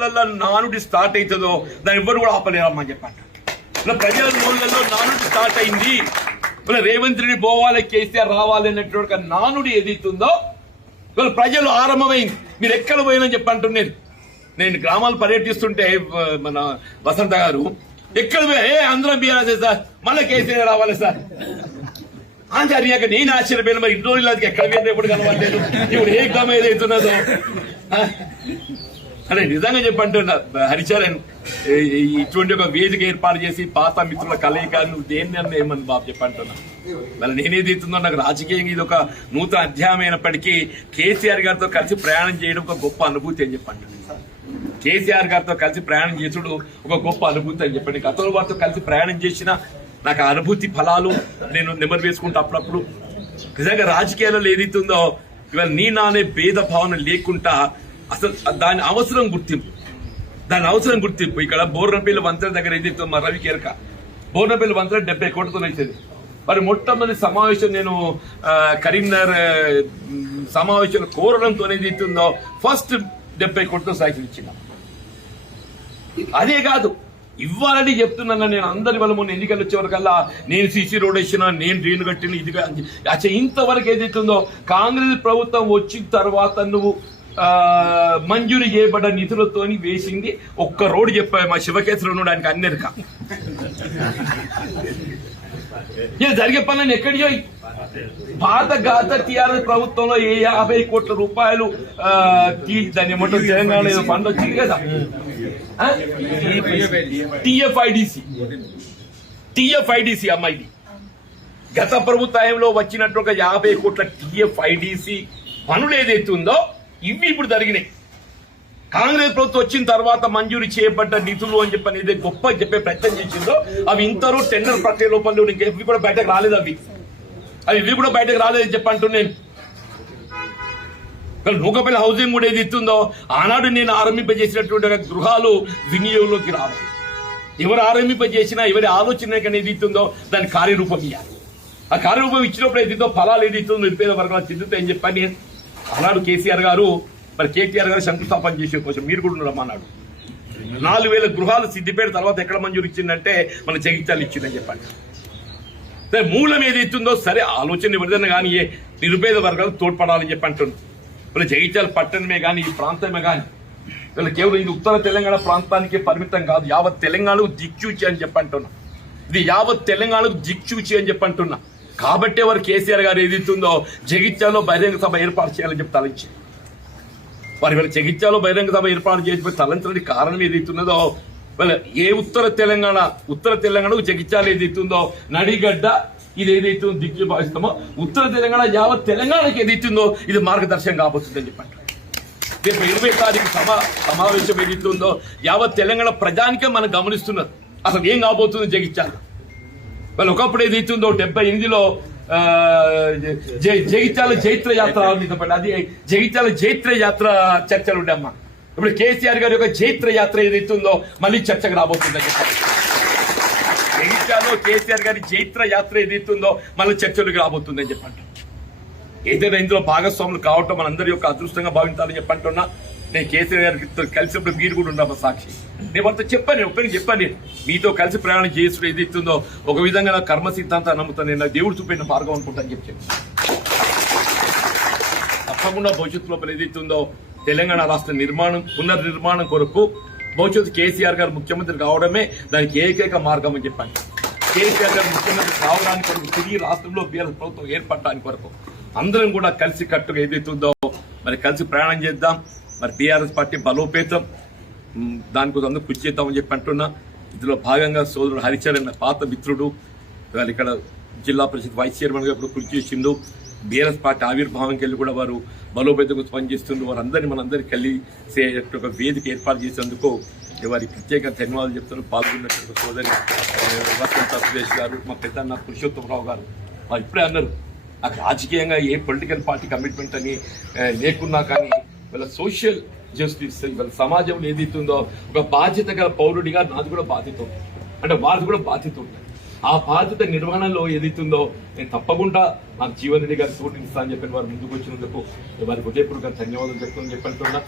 నోళ్ళల్లో నానుడి స్టార్ట్ అవుతుందో దాన్ని ఎవ్వరు కూడా ఆపలేరమ్మని చెప్పండి. ఇలా ప్రజల నోళ్ళల్లో నానుడి స్టార్ట్ అయింది, ఇలా రేవంత్ రెడ్డి పోవాలి, కేసీఆర్ రావాలి అన్నటువంటి నానుడి ఏదైతుందో ఇలా ప్రజలు ఆరంభమైంది. మీరు ఎక్కడ పోయినని చెప్పంటున్నారు. నేను గ్రామాలు పర్యటిస్తుంటే మన వసంత గారు ఎక్కడ అందరం బీఆర్ఎస్ సార్, మళ్ళీ కేసీఆర్ రావాలి సార్ అని అడిగాక నేను ఆశ్చర్యపోయిన. మరి ఇన్ని రోజులకి ఎక్కడ పోయినా ఎప్పుడు కలవలేదు, ఇప్పుడు ఏ గ్రామం ఏదైతున్నదో. అంటే నిజంగా చెప్పంటున్నా హరిచరణ్, ఇటువంటి ఒక వేదిక ఏర్పాటు చేసి పాత మిత్రుల కలయిక నువ్వు దేన్ని అన్న ఏమని బాబు చెప్పంటున్నా. మళ్ళీ నేనేదైతుందో నాకు రాజకీయంగా ఇది ఒక నూతన అధ్యాయం అయినప్పటికీ కేసీఆర్ గారితో కలిసి ప్రయాణం చేయడం ఒక గొప్ప అనుభూతి అని చెప్పంటున్నాను. కేసీఆర్ గారితో కలిసి ప్రయాణం చేసుడు ఒక గొప్ప అనుభూతి అని చెప్పండి. గతంలో వారితో కలిసి ప్రయాణం చేసిన నాకు ఆ అనుభూతి ఫలాలు నేను నెమరు వేసుకుంటా అప్పుడప్పుడు. నిజంగా రాజకీయాలలో ఏదైతుందో ఇవాళ నీ నానే భేద భావన లేకుండా అసలు దాని అవసరం గుర్తింపు ఇక్కడ బోర్నపల్లి వంతెన దగ్గర ఏదైతే మా రవి కేరక బోర్నపల్లి వంతెన 70 కోట్లతో ఇచ్చేది. మరి మొట్టమొదటి సమావేశం నేను కరీంనగర్ సమావేశం కోరడంతో ఏదైతుందో ఫస్ట్ 70 కోట్లతో సాక్షి ఇచ్చిన. అదే కాదు ఇవ్వాలని చెప్తున్నాను నేను. అందరి వల్ల మొన్న ఎన్నికలు వచ్చేవరకల్లా నేను సీసీ రోడ్ వేసిన, నేను డ్రైన్ కట్టిన, ఇదిగా అచ్చా ఇంతవరకు ఏదైతుందో కాంగ్రెస్ ప్రభుత్వం వచ్చిన తర్వాత నువ్వు మంజూరు చేయబడ్డ నిధులతో వేసింది ఒక్క రోడ్డు చెప్పా మా శివకేశ్వరం ఉండడానికి అన్నెరక జరిగే పనులను ఎక్కడి పాత గాత టీఆర్ఎస్ ప్రభుత్వంలో 50 కోట్ల రూపాయలు దాని ఏమంటారు తెలంగాణ ఏదో ఫండ్ వచ్చింది కదా టిఎఫ్ఐడిసి అమ్మాయిది. గత ప్రభుత్వంలో వచ్చినట్టు ఒక 50 కోట్ల టిఎఫ్ఐడిసి పనులు ఏదైతే ఉందో ఇవి ఇప్పుడు జరిగినాయి. కాంగ్రెస్ ప్రభుత్వం వచ్చిన తర్వాత మంజూరు చేయబడ్డ నిధులు అని చెప్పని ఏదైతే గొప్ప చెప్పే ప్రయత్నం చేసిందో అవి ఇంతరూ టెండర్ ప్రక్రియ లోపల ఇవి కూడా బయటకు రాలేదు. ఇవి కూడా బయటకు రాలేదని చెప్పంటున్నాను. నూకపల్లి హౌసింగ్ కూడా ఏది ఇస్తుందో ఆనాడు నేను ఆరంభింపజేసినటువంటి గృహాలు వినియోగంలోకి రావాలి. ఎవరు ఆరంభింపజేసినా ఎవరి ఆలోచన ఏది ఇస్తుందో దాని కార్యరూపం ఇవ్వాలి. ఆ కార్యరూపం ఇచ్చినప్పుడు ఏదితో ఫలాలు ఏది ఇస్తుందో నిరుపేద వర్గాలు చెందుతాయని చెప్పని ఆనాడు కేసీఆర్ గారు మరి కేటీఆర్ గారు శంకుస్థాపన చేసే కోసం మీరు కూడా ఉన్నారమ్మన్నాడు. 4000 గృహాలు సిద్దిపేట తర్వాత ఎక్కడ మంజూరు ఇచ్చిందంటే మన జగిత్యాలు ఇచ్చిందని చెప్పండి. సరే మూలం ఏది ఇస్తుందో సరే ఆలోచన ఎవరిదన్నా కానీ నిరుపేద వర్గాలు తోడ్పడాలని చెప్పి అంటున్నారు. వీళ్ళ జగిత్యాల పట్టణమే కానీ ఈ ప్రాంతమే కానీ వీళ్ళ కేవలం ఇది ఉత్తర తెలంగాణ ప్రాంతానికి పరిమితం కాదు, యావత్ తెలంగాణకు దిక్చూచి అని చెప్పంటున్నా. ఇది యావత్ తెలంగాణకు దిక్చూచి అని చెప్పంటున్నా. కాబట్టి వారు కేసీఆర్ గారు ఏదిస్తుందో జగిత్యాలలో బహిరంగ సభ ఏర్పాటు చేయాలని చెప్పి తలంచి వారి వీళ్ళ జగిత్యాలలో బహిరంగ సభ ఏర్పాటు చేసి తలంచడానికి కారణం ఏదైతున్నదో వీళ్ళ ఏ ఉత్తర తెలంగాణకు జగిత్యాల ఏదైతుందో నడిగడ్డ ఇది ఏదైతే దిక్కు భావిస్తామో ఉత్తర తెలంగాణ యావత్ తెలంగాణకి ఏదైతుందో ఇది మార్గదర్శనం కాబోతుందని చెప్పండి. రేపు 20 తారీఖు సమావేశం ఏదైతుందో యావత్ తెలంగాణ ప్రజానికే మనం గమనిస్తున్నారు అసలు ఏం కాబోతుంది జగిత్యాల. వాళ్ళు ఒకప్పుడు ఏదైతుందో 78లో జగిత్యాల చైత్ర యాత్ర చెప్పండి, అది జగిత్యాల చైత్ర యాత్ర చర్చలు ఉండమ్మా. ఇప్పుడు కేసీఆర్ గారి యొక్క చైత్ర యాత్ర ఏదైతుందో మళ్ళీ చర్చకు రాబోతుందని చెప్పండి. జగిత్యాలలో కేసీఆర్ గారి చైత్ర యాత్ర ఏదైతుందో మళ్ళీ చర్చలకు రాబోతుందని చెప్పండి. ఏదైనా ఇందులో భాగస్వాములు కావటం మనందరి యొక్క అదృష్టంగా భావించాలని చెప్పంటున్నా. నేను కేసీఆర్ గారితో కలిసినప్పుడు మీరు కూడా ఉండమ్మా సాక్షి. నేను వాళ్ళతో చెప్పాను, ఒక్కరికి చెప్పాను, మీతో కలిసి ప్రయాణం చేసుడు ఏదైతుందో ఒక విధంగా నా కర్మ సిద్ధాంతాన్ని నమ్ముతాను, నేను దేవుడు చూపిన మార్గం అనుకుంటాను చెప్పి తప్పకుండా భవిష్యత్తు లోపల ఏదైతుందో తెలంగాణ రాష్ట్ర పునర్నిర్మాణం కొరకు భవిష్యత్తు కేసీఆర్ గారు ముఖ్యమంత్రి కావడమే దానికి ఏకైక మార్గం అని చెప్పాను. కేసీఆర్ గారు ముఖ్యమంత్రి కావడానికి కొరకు తిరిగి రాష్ట్రంలో బీఆర్ఎస్ ప్రభుత్వం ఏర్పడడానికి కొరకు అందరం కూడా కలిసి కట్టుగా ఏదైతుందో మరి కలిసి ప్రయాణం చేద్దాం. మరి బీఆర్ఎస్ పార్టీ బలోపేతం దానికోసం అందరూ కృషి చేద్దామని చెప్పి అంటున్నా. ఇందులో భాగంగా సోదరుడు హరిచరణ్ పాత మిత్రుడు వాళ్ళు ఇక్కడ జిల్లా పరిషత్ వైస్ చైర్మన్గా ఇప్పుడు కృషి చేసిండు. బీఆర్ఎస్ పార్టీ ఆవిర్భావంకి వెళ్ళి కూడా వారు బలోపేతంగా పనిచేస్తుండ్రు. వారందరినీ మనందరికీ కలిసే ఒక వేదిక ఏర్పాటు చేసేందుకు వారికి ప్రత్యేకంగా ధన్యవాదాలు చెప్తున్నారు. పాల్గొన్నటువంటి సోదరి వసంత సురేష్ గారు, మా పెద్దన్న పురుషోత్తమరావు గారు వారు ఇప్పుడే అన్నారు నాకు రాజకీయంగా ఏ పొలిటికల్ పార్టీ కమిట్మెంట్ అని లేకున్నా కానీ వీళ్ళ సోషల్ జస్టిస్ వీళ్ళ సమాజంలో ఏదైతుందో ఒక బాధ్యత గల పౌరుడిగా నాది కూడా బాధ్యత ఉంటుంది, అంటే వారిది కూడా బాధ్యత ఉంటుంది. ఆ బాధ్యత నిర్వహణలో ఏదైతుందో నేను తప్పకుండా నాకు జీవన్ రెడ్డి గారి సూచన ఇస్తా అని చెప్పి వారు ముందుకు వచ్చినందుకు వారికి హృదయపూర్వక ధన్యవాదాలు చెప్తుందని చెప్పంటున్నా.